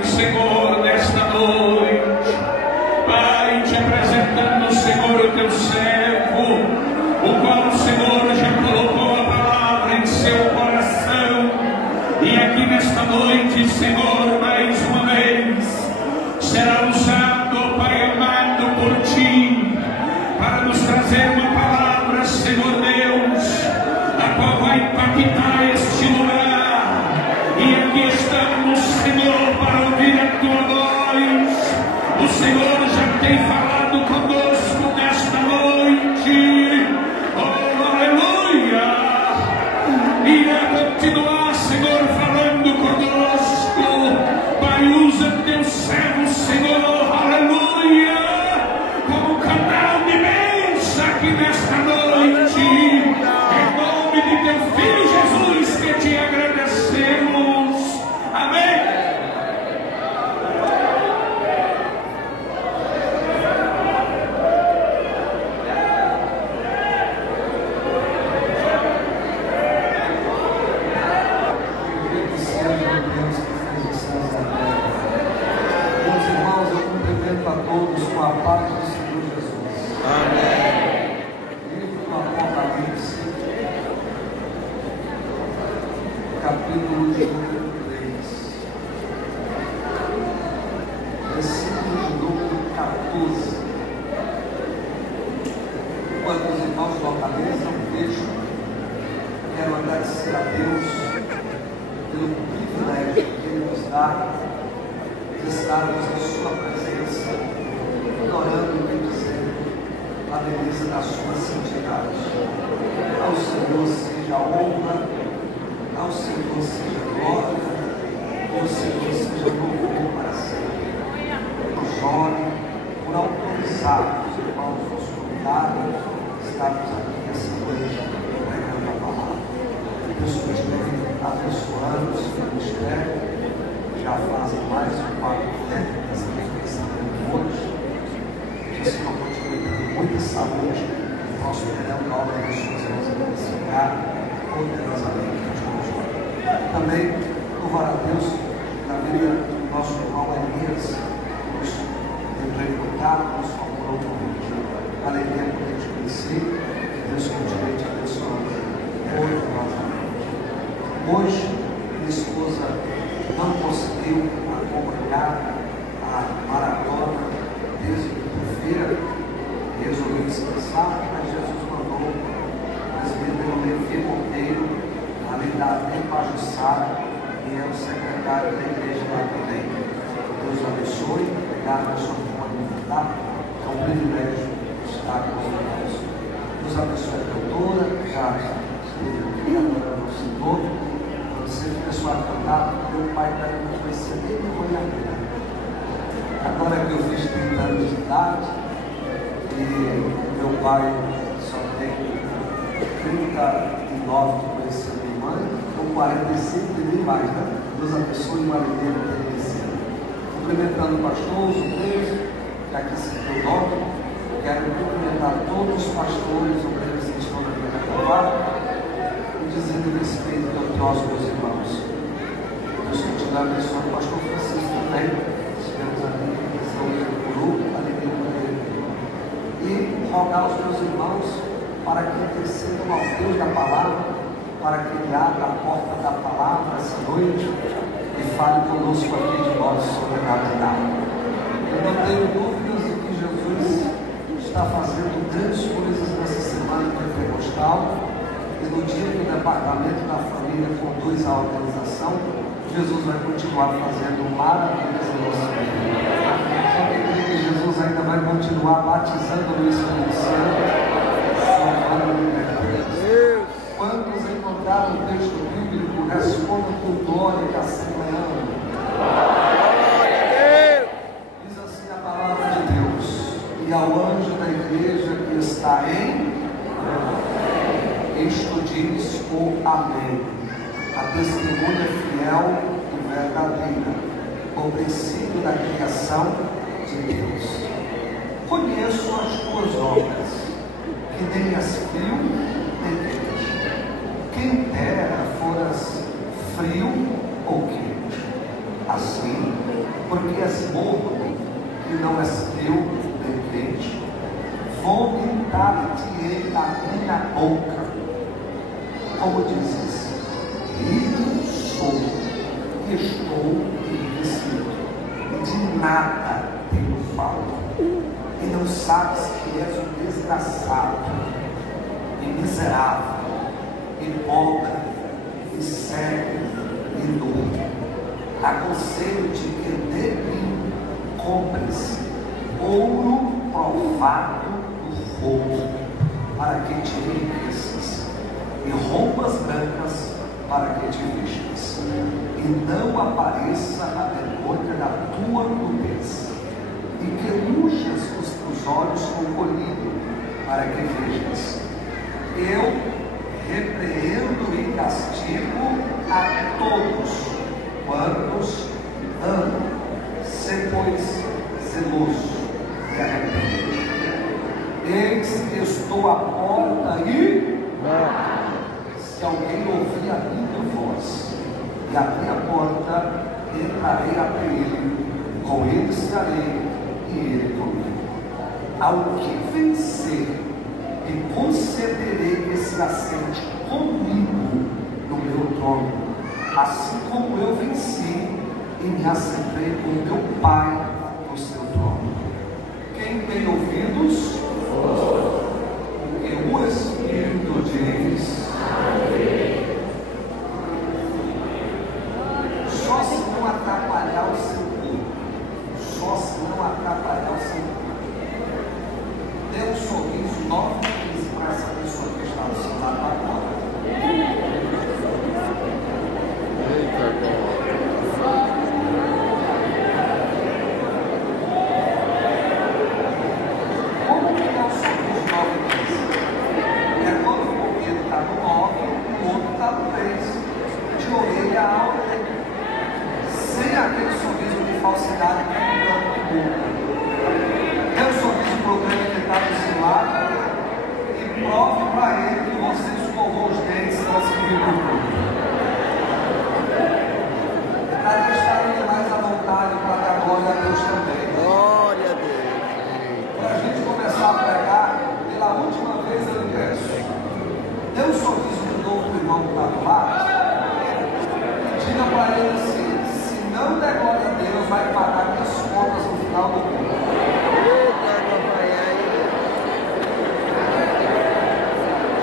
Senhor, nesta noite, Pai, te apresentando, Senhor, o teu servo, o qual o Senhor já colocou a palavra em seu coração, e aqui nesta noite, Senhor, mais uma vez, será usado, Pai amado, por ti, para nos trazer uma palavra, Senhor Deus, a qual vai impactar este lugar, e aqui estamos, Senhor, para ouvir a tua voz. O Senhor já tem falado conosco nesta noite. Oh, aleluia! Irá continuar, Senhor, falando conosco. Pai, usa teu servo, Senhor, aleluia, como canal de bênção aqui nesta noite. Em nome de teu Filho Jesus que te agradecemos. Amém. Capítulo de número 3, versículo de número 14. Enquanto os irmãos localizam o texto, quero agradecer a Deus pelo privilégio que Ele nos dá de estarmos em Sua presença, adorando e bendizendo a beleza da Sua santidade. Ao Senhor seja a honra, ao Senhor seja glória, e ao Senhor seja louvor para sempre. Nos ore por autorizar os irmãos nos convidados, estarmos aqui essa noite pregando a palavra. Deus continue abençoando o seu ministério, que já fazem mais de 4 décadas dessa refeição hoje. Que o Senhor continue dando muita saúde e prosperando a obra das suas mãos nesse lugar, poderosamente. Também louvar a Deus na vida do nosso irmão Elias, que nos recrutado, nos formou com alegria por te conhecer, que Deus continue te abençoando poderosamente. Hoje, minha esposa não conseguiu acompanhar a maratona desde quinta-feira, resolveu descansar, mas Jesus mandou o presbítero Levi Monteiro ali da Empajuçara, e é o secretário da igreja lá também. Deus abençoe, obrigado pela sua disponibilidade, é um privilégio estar com os irmãos. Deus abençoe a doutora, já esteve aqui adorando o Senhor. Quando sempre o pessoal cantar, meu pai para mim não conhecia nem o Goiânia. Agora que eu fiz 30 anos de idade, e meu pai só tem 39 de conhecer com 45 e nem mais, né? Deus abençoe uma alegria de ter conhecido. Cumprimentando o pastor, os obreiros, que aqui se deu nome. Quero cumprimentar todos os pastores, obreiros que estão na minha cavalo, e dizendo respeito aos meus irmãos. Deus continue abençoando o pastor Francisco também. Estivemos ali na questão do Curu, alegria por ele. E rogar aos meus irmãos para que intercedam ao Deus da palavra, para que Ele abra a porta da palavra essa noite e fale conosco aqui de modo sobrenatural. Eu não tenho dúvidas de que Jesus está fazendo grandes coisas nessa semana pentecostal, e no dia que o departamento da família conduz a organização, Jesus vai continuar fazendo maravilhas em nosso meio. Só que crê que Jesus ainda vai continuar batizando no Espírito Santo, salvando e libertando. Quantos encontraram o texto bíblico, respondam com glória que assembleando. Diz assim a palavra de Deus: e ao anjo da igreja que está isto diz o Amém, a testemunha fiel e verdadeira, o princípio da criação de Deus. Conheço as tuas obras, que nem és frio nem quente. Quem dera foras frio ou quente. Assim, porque és morto e não és teu nem crente, vomitar-te-ei a minha boca. Como dizes, rico sou e estou enriquecido, e de nada tenho falta, e não sabes que és um desgraçado, e miserável, e pobre, e cego, e nu. Aconselho-te que de mim compres ouro provado do fogo, para que te enriqueças, e roupas brancas para que te vistas, e não apareça a vergonha da tua nudez, e que unjas os teus olhos com colírio, para que vejas. Eu repreendo e castigo a todos quantos amam. Sê, pois, zeloso e arrepende. Eis que estou à porta e se alguém ouvir a minha voz e abrir a porta, entrarei até ele, com ele estarei e ele comigo. Ao que vencer, e concederei que se assente comigo no meu trono, assim como eu venci e me assentei com meu Pai no seu trono. Quem tem ouvidos, o que o Espírito diz. Só se não atrapalhar o seu corpo, só se não atrapalhar o seu corpo. Dê um sorriso 9 vezes para essa pessoa que está do seu lado agora. Como que é o sorriso 9 vezes? É quando o coqueiro está no 9 e o outro está no 3, de orelha a orelha, sem aquele sorriso de falsidade que é um plano de boca. Dê um sorriso para o crente que está do seu lado e prove para ele que você escovou os dentes antes de vir para o culto. Para deixar ele mais à vontade para dar glória a Deus também. Glória a Deus. Para a gente começar a pregar, pela última vez eu lhe peço, dê um sorriso de novo para o irmão que está do lado e diga para ele assim: se não der glória a Deus, vai pagar minhas contas no final do culto.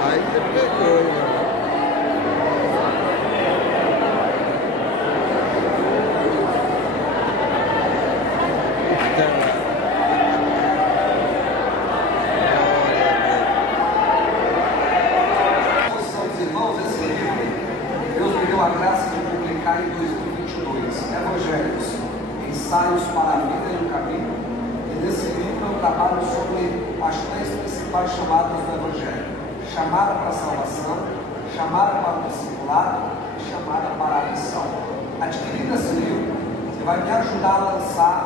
Aí você pegou, irmão. Os irmãos, esse livro, Deus me deu a graça de publicar em 2022, Evangelhos, Ensaios para a Vida e o Caminho, e nesse livro eu trabalho sobre as 3 principais chamadas do Evangelho: chamada para a salvação, chamada para o discipulado e chamada para a missão. Adquirindo esse livro, você vai me ajudar a lançar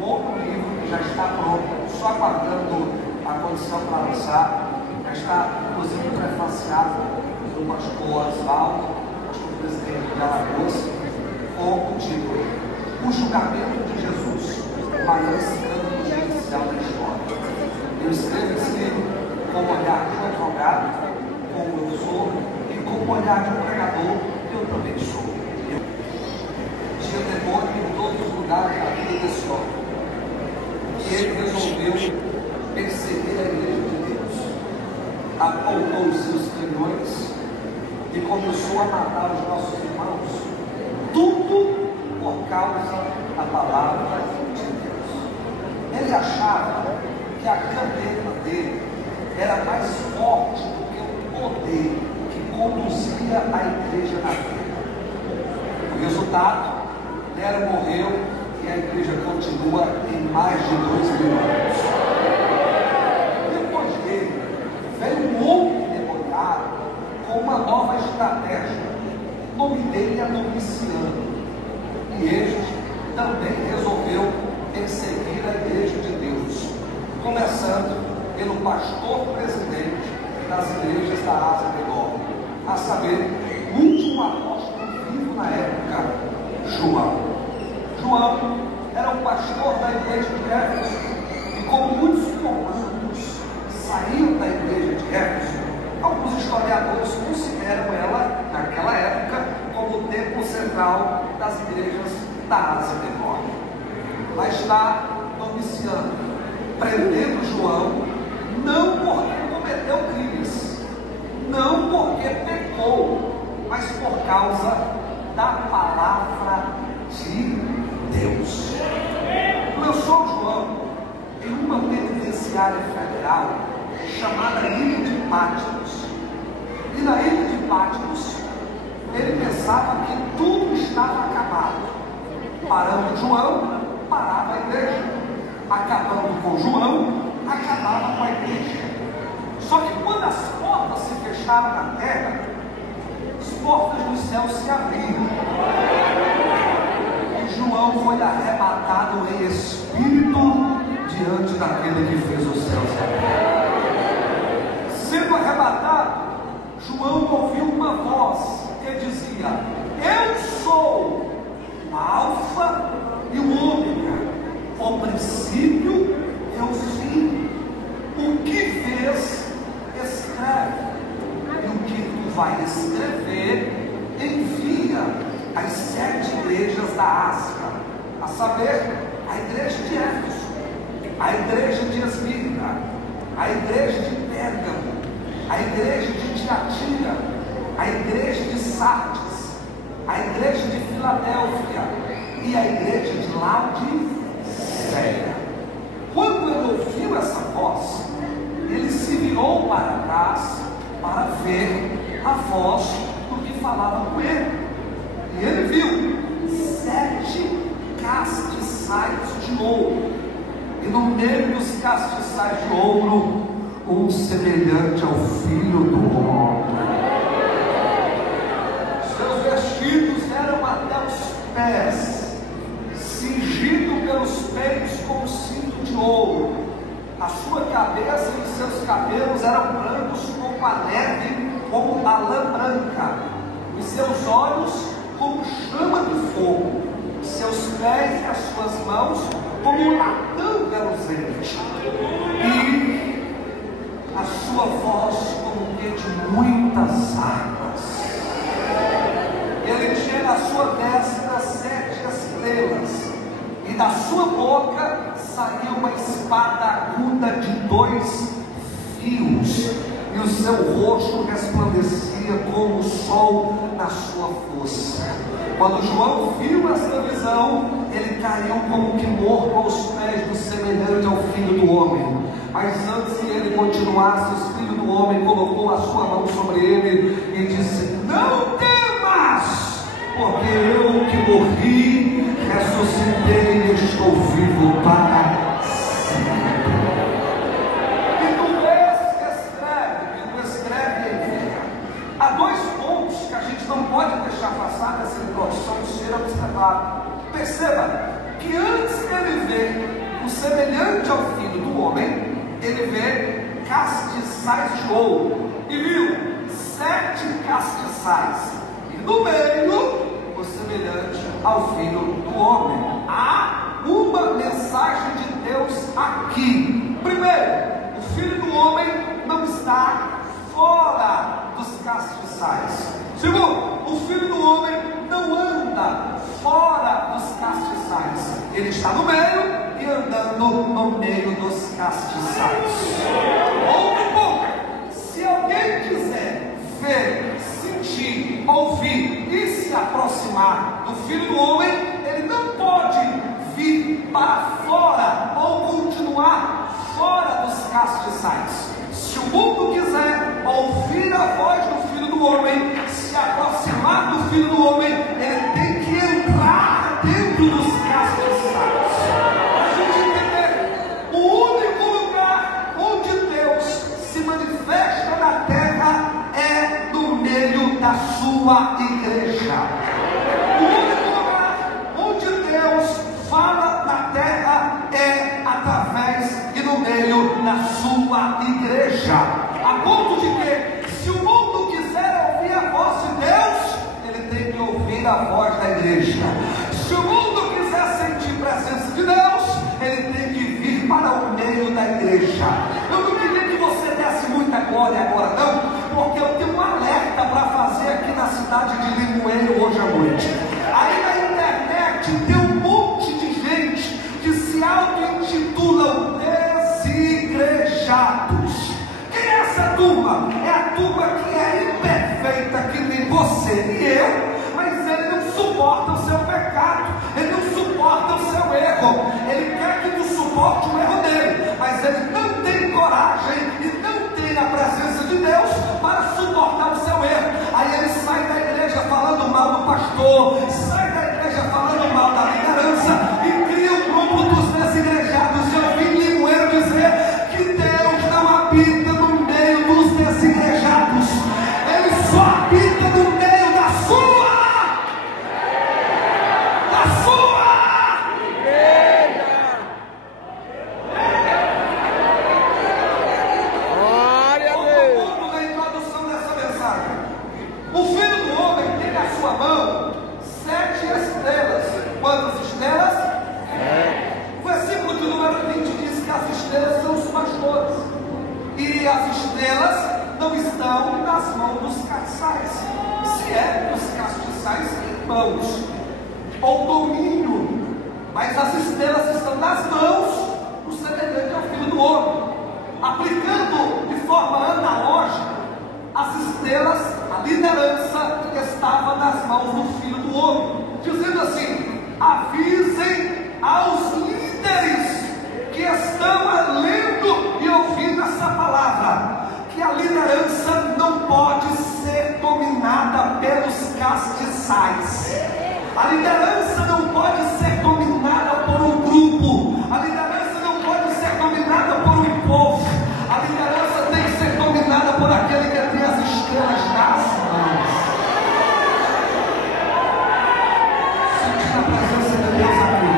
um outro livro que já está pronto, só aguardando a condição para lançar. Já está, inclusive, prefaciado do pastor Osvaldo, pastor presidente de Alagoas, com o título: O Julgamento de Jesus, o maior escândalo judicial da história. Eu escrevo esse livro com o olhar de um advogado, como eu sou, e com o olhar de um pregador, que eu também sou. Eu tinha demônio em todos os lugares da vida desse homem, que ele resolveu perseguir a igreja de Deus, apontou os seus canhões e começou a matar os nossos irmãos, tudo por causa da palavra de Deus. Ele achava que a caneta dele era mais forte do que o poder que conduzia a igreja na terra. O resultado, Nero morreu e a igreja continua em mais de 2.000 anos. Depois dele, veio um outro endemoniado com uma nova estratégia. O nome dele é Domiciano. E este também resolveu perseguir a igreja de Deus, começando pelo pastor presidente das igrejas da Ásia Menor, a saber, o último apóstolo vivo na época, João. João era Éfeso. E como muitos comandos saíram da igreja de Éfeso, alguns historiadores consideram ela, naquela época, como o templo central das igrejas da Ásia Menor. Lá está Domiciano, prendendo João, não porque cometeu crimes, não porque pecou, mas por causa da palavra de Deus. Eu sou João, em uma penitenciária federal chamada Ilha de Patmos. E na Ilha de Patmos, ele pensava que tudo estava acabado. Parando João, parava a igreja. Acabando com João, acabava com a igreja. Só que quando as portas se fecharam na terra, as portas do céu se abriram. E João foi arrebatado em espírito diante daquele que fez os céus e a terra. Sendo arrebatado, João ouviu uma voz que dizia: eu sou o Alfa e o Ômega, o princípio e o fim. O que fez, escreve, e o que tu vai escrever, envia às 7 igrejas da Ásia, a saber, a igreja de Éfeso, a igreja de Esmirna, a igreja de Pérgamo, a igreja de Tiatira, a igreja de Sardes, a igreja de Filadélfia e a igreja de Laodiceia. Quando ele ouviu essa voz, ele se virou para trás para ver a voz do que falava com ele. E ele viu 7 castiçais de ouro, e no meio dos castiçais de ouro, um semelhante ao Filho do Homem. Seus vestidos eram até os pés, cingido pelos peitos com um cinto de ouro. A sua cabeça e os seus cabelos eram brancos como a neve, como a lã branca. Os seus olhos como chama de fogo. Os seus pés e as suas mãos como um latão reluzente. E a sua voz como que de muitas águas. Ele tinha na sua destra 7 estrelas, e da sua boca saiu uma espada aguda de 2 fios, e o seu rosto resplandecia como o sol na sua força. Quando João viu essa visão, ele caiu como que morto aos pés do semelhante ao Filho do Homem. Mas antes que ele continuasse, o Filho do Homem colocou a sua mão sobre ele e disse: não temas, porque eu que morri, ressuscitei e estou vivo para sempre. E tu vês que escreve e envia. Há 2 pontos que a gente não pode deixar passar nessa introdução de ser observado. Perceba que antes que ele vê o semelhante ao Filho do Homem, ele vê castiçais de ouro, e viu 7 castiçais, e no meio o semelhante ao Filho do Homem. Há uma mensagem de Deus aqui. Primeiro, o Filho do Homem não está fora dos castiçais. Segundo, o Filho do Homem não anda fora dos castiçais. Ele está no meio e andando no meio dos castiçais. Outro ponto: se alguém quiser ver, sentir, ouvir e se aproximar do Filho do Homem, ele não pode vir para fora ou continuar fora dos castiçais. Se o mundo quiser ouvir a voz do Filho do Homem, se aproximar do Filho do Homem, ele tem que entrar dentro dos castiçais. A gente entender, o único lugar onde Deus se manifesta na terra é no meio da sua igreja. O único lugar onde Deus fala na terra é através e no meio da sua igreja. A ponto de que, se o mundo quiser ouvir a voz de Deus, ele tem que ouvir a voz da igreja. Se o mundo quiser sentir a presença de Deus, ele tem que igreja. Eu não queria que você desse muita glória agora não, porque eu tenho um alerta para fazer aqui na cidade de Limoeiro hoje à noite. Aí na internet tem um monte de gente que se auto-intitulam desigrejados. Quem é essa turma? É a turma que é imperfeita, que nem você e eu, mas ele não suporta o seu pecado, ele não suporta o seu erro, ele quer que tu suporte o erro dele, mas ele não tem coragem e não tem a presença de Deus para suportar o seu erro. Aí ele sai da igreja falando mal do pastor, sai da igreja falando mal da liderança e cria um grupo dos desigrejados. Eu ouvi Limoeiro dizer que Deus não habita no meio dos desigrejados, ele só habita no meio da sua igreja. Glória a Outro Deus. ponto da introdução dessa mensagem: o Filho do Homem tem na sua mão 7 estrelas. Quantas estrelas? O versículo de número 20 diz que as estrelas são os pastores, e as estrelas não estão nas mãos dos castiçais, se é os castiçais em mãos ou domínio, mas as estrelas estão nas mãos do semelhante ao Filho do Homem. Aplicando de forma analógica, as estrelas, a liderança estava nas mãos do Filho do Homem, dizendo assim: avisem aos líderes que estão lendo e ouvindo essa palavra, que a liderança não pode ser dominada pelos castiçais. A liderança não pode ser dominada por um grupo, a liderança não pode ser dominada por um povo, a liderança tem que ser dominada por aquele que tem as estrelas nas mãos. Sente a presença de Deus aqui.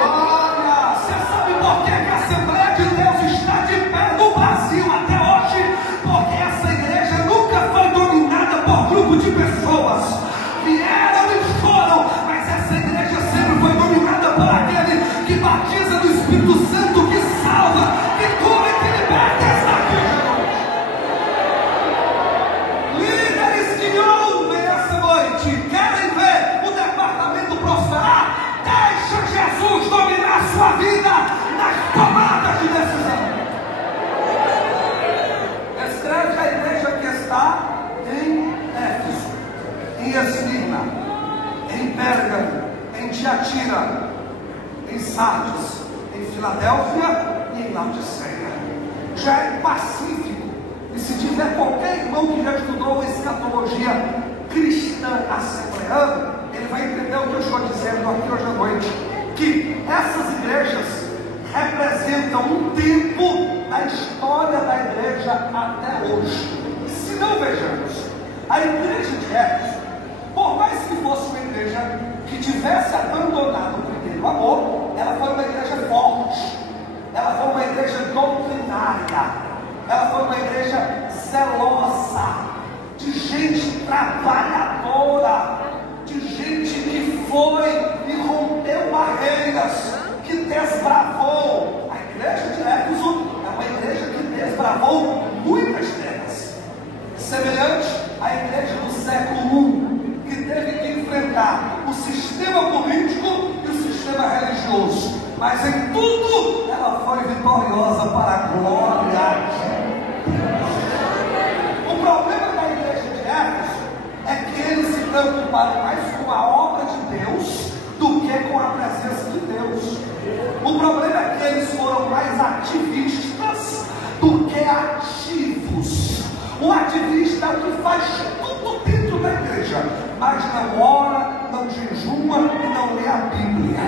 Olha, você sabe por que a Assembleia de Deus está de pé no Brasil até hoje? Porque essa igreja nunca foi dominada por grupo de pessoas. Vieram e foram, mas essa igreja sempre foi dominada por aquele que batiza no Espírito Santo, que salva, que cura e que liberta. Esta aqui hoje. Líderes que ouvem essa noite, querem ver o departamento prosperar, deixa Jesus dominar a sua vida nas tomadas de decisão. Escreve a igreja que está em Éfeso, em Esmirna, em Pérgamo, em Tiatira, em Sardes, em Filadélfia e em Laodiceia. Já é pacífico, e se tiver qualquer irmão que já estudou escatologia cristã assembleana, ele vai entender o que eu estou dizendo aqui hoje à noite, que essas igrejas representam um tempo da história da igreja até hoje. Se não vejamos, a igreja de Éfeso, por mais que fosse uma igreja que tivesse abandonado o primeiro amor, ela foi uma igreja forte, ela foi uma igreja doutrinária, ela foi uma igreja zelosa, de gente trabalhadora, de gente que foi e rompeu barreiras, que desbravou. A igreja de Éfeso é uma igreja que desbravou muitas terras, semelhante à igreja do século I, que teve que enfrentar o sistema político e o sistema religioso, mas em tudo ela foi vitoriosa para a glória de Deus. O problema da igreja de Éfeso é que eles se preocuparam mais com a obra de Deus do que com a presença de Deus. O problema é que eles foram mais ativistas do que ativos. O ativista é o que faz tudo dentro da igreja, mas não ora, não jejuma e não lê a Bíblia.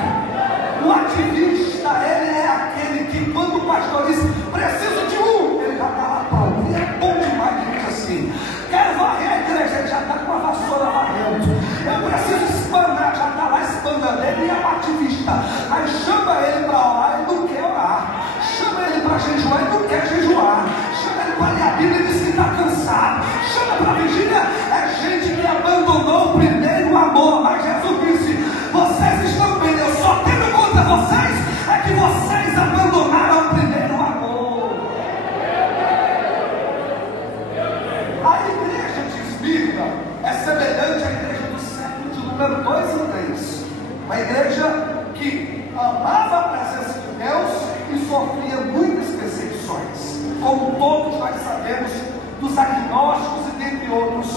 O ativista, ele é aquele que quando o pastor diz, preciso de um, ele já está lá pronto. E é bom demais gente assim. Quero varrer a igreja, ele já está com a vassoura varrendo. Eu preciso espanar, já está lá espanando. Ele é um ativista. Aí chama ele para orar, ele não quer orar. Chama ele para jejuar, ele não quer jejuar. Chama ele para ler a Bíblia, ele diz que está cansado. Chama para a vigília, é gente que abandonou o primeiro amor. Mas Jesus disse, vocês estão bem, eu só tenho contra vocês, é que vocês abandonaram A igreja que amava a presença de Deus e sofria muitas perseguições, como todos nós sabemos dos agnósticos e dentre outros,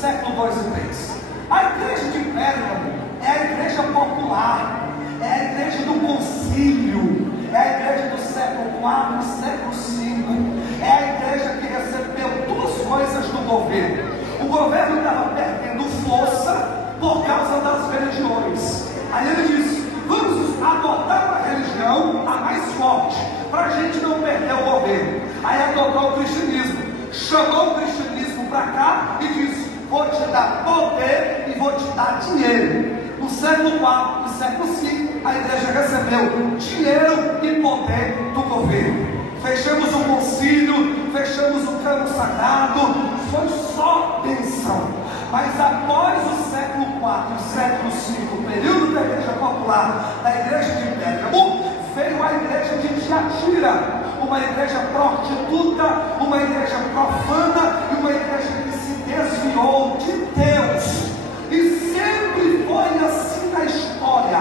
século 2 e 3. A igreja de Pérgamo é a igreja popular, é a igreja do concílio, é a igreja do século 4 e século 5, é a igreja que recebeu duas coisas do governo. O governo estava perdendo força por causa das religiões. Aí ele disse: vamos adotar uma religião a mais forte, para a gente não perder o governo. Aí adotou o cristianismo, chamou o cristianismo para cá e disse: vou te dar poder e vou te dar dinheiro. No século 4 e século 5, a igreja recebeu dinheiro e poder do governo. Fechamos o concílio, fechamos o cano sagrado, foi só bênção. Mas após o século 4 e século 5, o período da igreja popular, da igreja de Pérgamo, veio a igreja de Tiatira, uma igreja prostituta, uma igreja profana e uma igreja que se desviou de Deus. E sempre foi assim na história.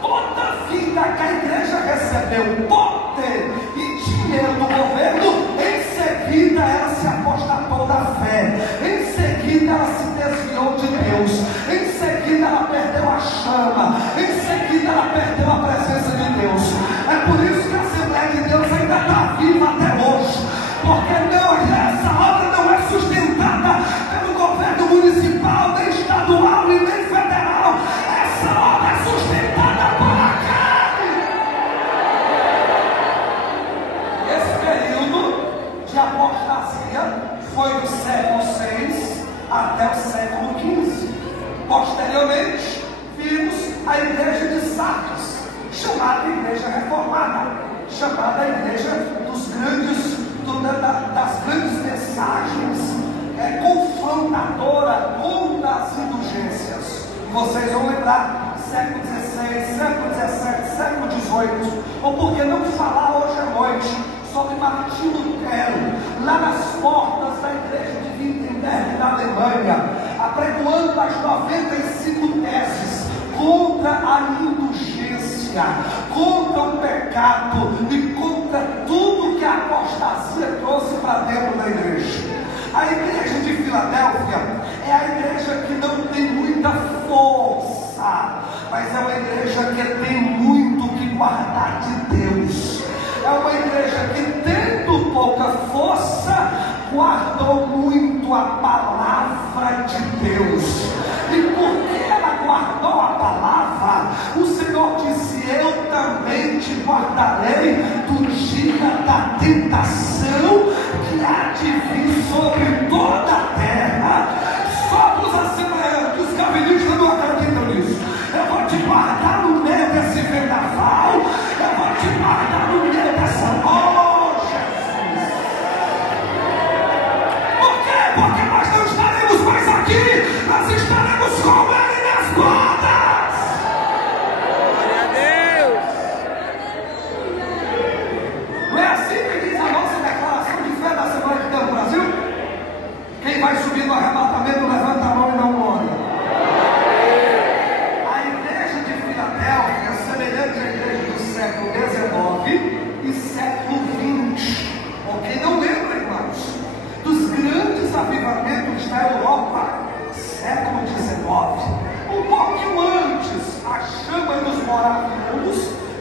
Toda vida que a igreja recebeu poder e dinheiro do governo, em seguida ela se apostatou da fé, em seguida ela se desviou de Deus, em seguida ela perdeu a chama, em seguida ela perdeu a presença de Deus. É por isso que a Assembleia de Deus ainda está viva até hoje, porque essa obra não é sustentada pelo governo municipal, nem estadual e nem federal. Essa obra é sustentada por a carne. Esse período de apostasia foi do século 6 até o século 15. Posteriormente, vimos a igreja de Sardes, chamada igreja reformada, chamada igreja dos grandes, das grandes mensagens, confrontadora contra as indulgências. Vocês vão lembrar, século XVI, século XVII, século XVIII, ou por que não falar hoje à noite sobre Martim Lutero, lá nas portas da igreja de Wittenberg, na Alemanha, apregoando as 95 teses contra a indulgência, contra o pecado e contra tudo que a apostasia trouxe para dentro da igreja. A igreja de Filadélfia é a igreja que não tem muita força, mas é uma igreja que tem muito que guardar de Deus. É uma igreja que, tendo pouca força, guardou muito a palavra de Deus. E porque ela guardou a palavra, o Senhor disse: eu também te guardarei do dia da tentação que há de vir sobre toda a terra. Só os assembleanos, os calvinistas não acreditam nisso. Eu vou te guardar no meio desse vendaval, eu vou te guardar no meio dessa Jesus. Por quê? Porque nós não estaremos mais aqui, nós estaremos com Ele nas guardas. Glória a Deus. Não é assim que diz a nossa declaração de fé da Assembleia de Deus no Brasil? Quem vai subir no arrebatamento, levanta a mão e não glória. A igreja de Filadélfia é semelhante à igreja do século XIX e século XX. Ok? Não lembra, irmãos, dos grandes avivamentos da Europa, século XIX. Um pouquinho antes, a chama dos moravianos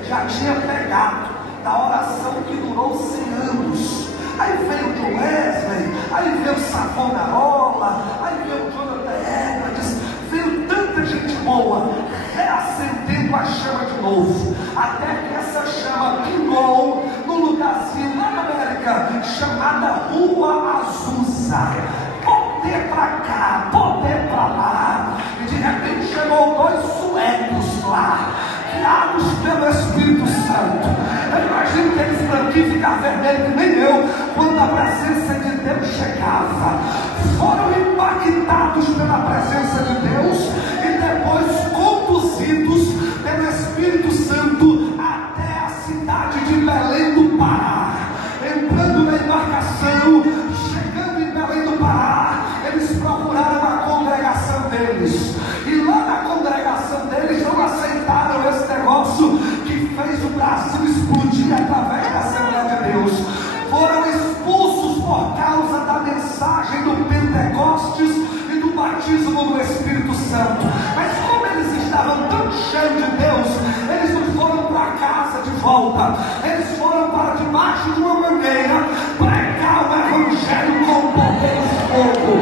já tinha pegado, da oração que durou 100 anos. Aí veio o John Wesley, aí veio o Savonarola, aí veio o Jonathan Edwards, veio tanta gente boa, reacendendo a chama de novo, até que essa chama pingou num lugarzinho lá na América, chamada Rua Azusa. Poder pra cá, poder pra lá, e de repente chegou 2 suecos lá, guiados pelo Espírito Santo. Eu imagino que eles branquinhos ficavam vermelhos que nem eu, quando a presença de Deus chegava. Foram impactados pela presença de Deus e depois conduzidos pelo Espírito Santo até a cidade de Belém do Pará. Entrando na embarcação, chegando em Belém do Pará, eles procuraram a congregação deles, e lá na congregação deles não aceitaram poderoso que fez o Brasil explodir através da Assembleia de Deus. Foram expulsos por causa da mensagem do Pentecostes e do batismo no Espírito Santo. Mas como eles estavam tão cheios de Deus, eles não foram para casa de volta, eles foram para debaixo de uma mangueira pregar o evangelho com poder e fogo.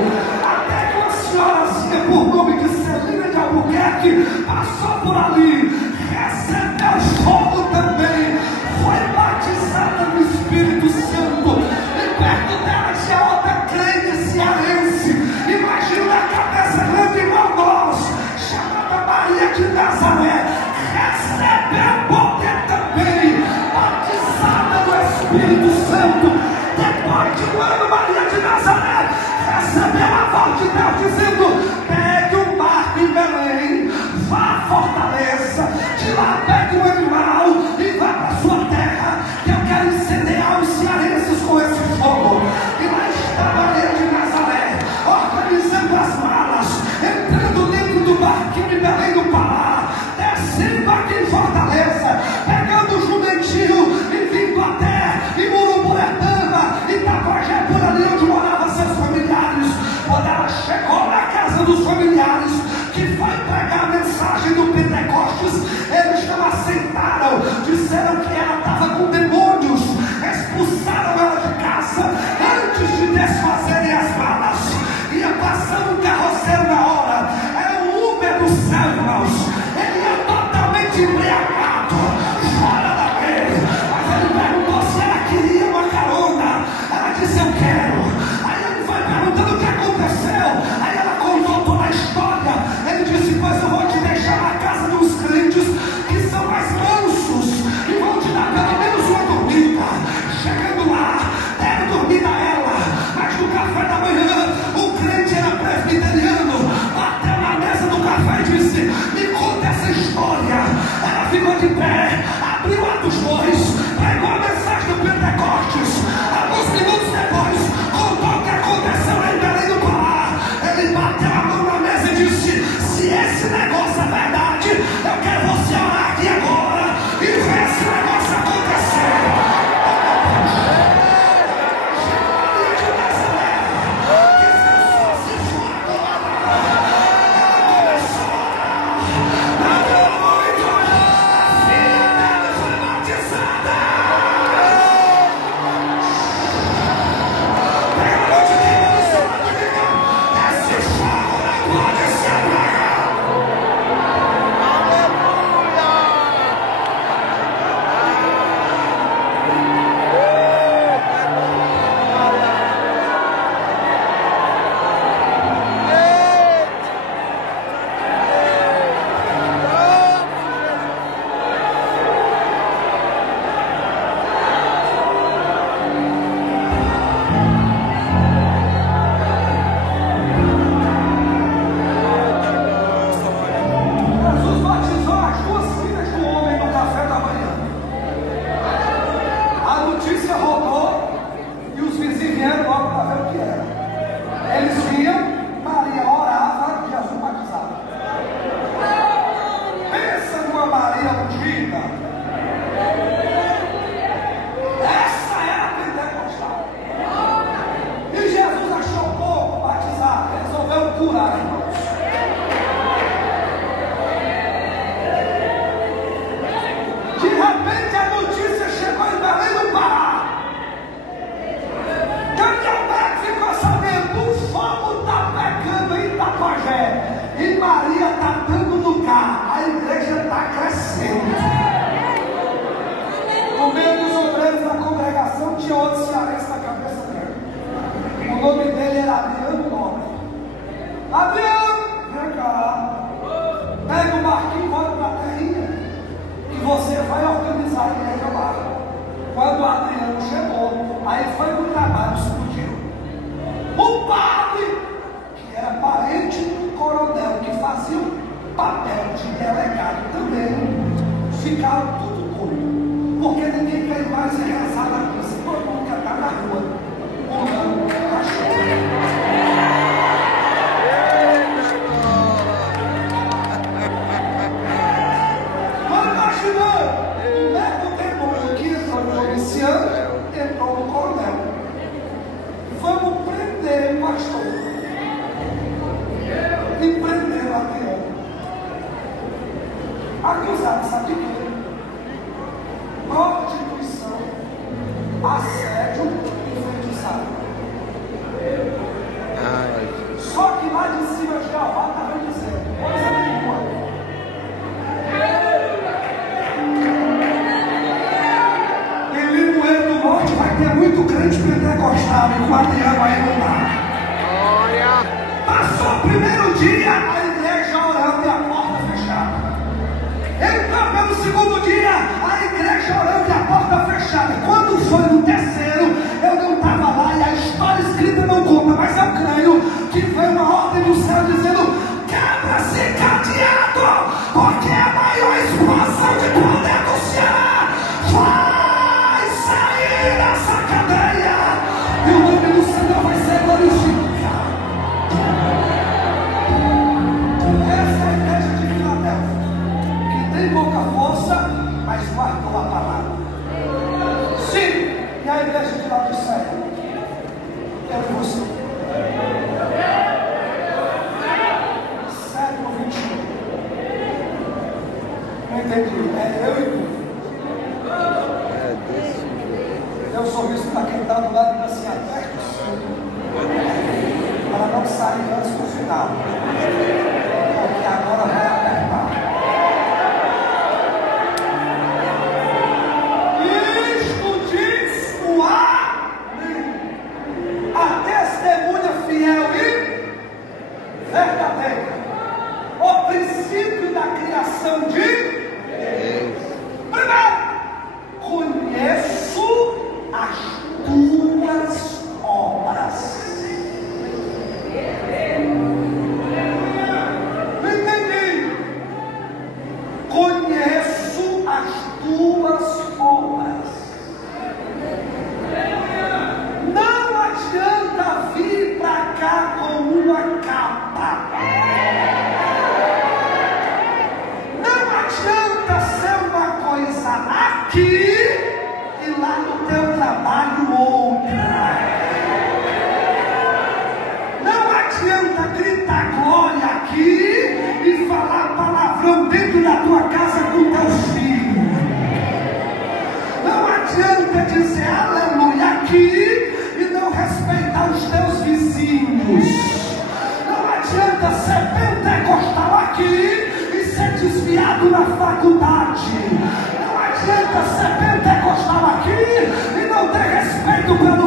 Até que uma senhorazinha por nome de Celina de Albuquerque passou por ali, recebeu fogo também, foi batizada no Espírito Santo, e perto dela tinha outra crente cearense, imagina a cabeça grande igual nós, chamada Maria de Nazaré, recebeu poder também, batizada no Espírito Santo. Depois de um ano, Maria de Nazaré recebeu a voz de Deus dizendo: pegue um barco em Belém, vá à Fortaleza, de lá pegue um animal e vá para sua terra, que eu quero incendiar os cearenses com esse fogo. E lá está Maria de Nazaré, organizando as malas, entrando dentro do barquinho em Belém do Pará, descendo aqui em Fortaleza, pegando o jumentinho e vindo até Imuruburetama, Itapajé, por ali onde moravam seus familiares. Quando ela chegou na casa dos familiares, que foi pregar a mensagem do Pentecostes, eles não aceitaram, disseram que ela estava com demônios, expulsaram ela de casa antes de desfazerem as malas. Ia passando um carroceiro na hora, era o Uber do céu, irmãos. Ele ia totalmente embriagado, fora da lei, mas ele perguntou se ela queria uma carona. Ela disse: eu quero. Aí ele foi perguntando o que aconteceu, aí ela contou toda a história. Ele disse: pois eu vou te deixar na casa dos crentes que são mais mansos e vão te dar pelo menos uma dormida. Chegando lá, deram dormida a ela, mas no café da manhã o crente era presbiteriano, bateu na mesa do café e disse: me conta essa história. Ela ficou de pé, abriu Atos 2, pregou a mensagem do Pentecostes. Alguns minutos depois contou o que aconteceu em Belém do Pará. Ele bateu a mão na mesa e disse: se esse negócio é verdade, eu quero você orar aqui agora e ver esse negócio acontecer. Ficaram tudo doido, porque ninguém quer mais ser casado aqui. Se todo mundo quer estar na rua, pulando cachorro. Estou imaginando miliciano entrou no coronel. Vamos prender o pastor. E prender o Adriano. Acusado, sabe de quê? Prostituição, assédio e feitiçaria. Só que lá de cima Jeová estava dizendo coisa nenhuma. Em Limoeiro do Norte vai ter muito crente pentecostal e o Adriano aí não dá. Passou o primeiro dia, a igreja orando e a porta fechada. Entrou pelo segundo dia, a igreja orando e a porta fechada. Quando foi no terceiro, eu não estava lá e a história escrita não conta, mas eu creio que veio uma ordem do céu dizendo: quebra-se cadeado, porque é a maior explosão de poder do Ceará vai sair dessa cadeia e o nome do Senhor vai ser glorificado. Essa é a igreja de Filadélfia, que tem pouca força, mas guardou a palavra. Sim, e a igreja de Laodiceia, eu e você. Século 21. Não entendi. É eu e tu. Deu sorriso para quem está do lado e assim, aperta o cinto, para não sair antes do final. Porque agora vai apertar. Isto diz o Amém. A testemunha fiel e verdadeira. O princípio da criação de Deus. Primeiro, conheço as tuas obras. Entendi. Conheço as tuas obras. Não adianta vir para cá com uma capa. Não adianta ser uma coisa aqui e lá no teu trabalho outra. Não adianta gritar glória aqui e falar palavrão dentro da tua casa com teu filho. Não adianta dizer aleluia aqui e não respeitar os teus vizinhos. Não adianta ser pentecostal aqui e ser desviado na faculdade. Não adianta ser pentecostal aqui e não ter respeito pelo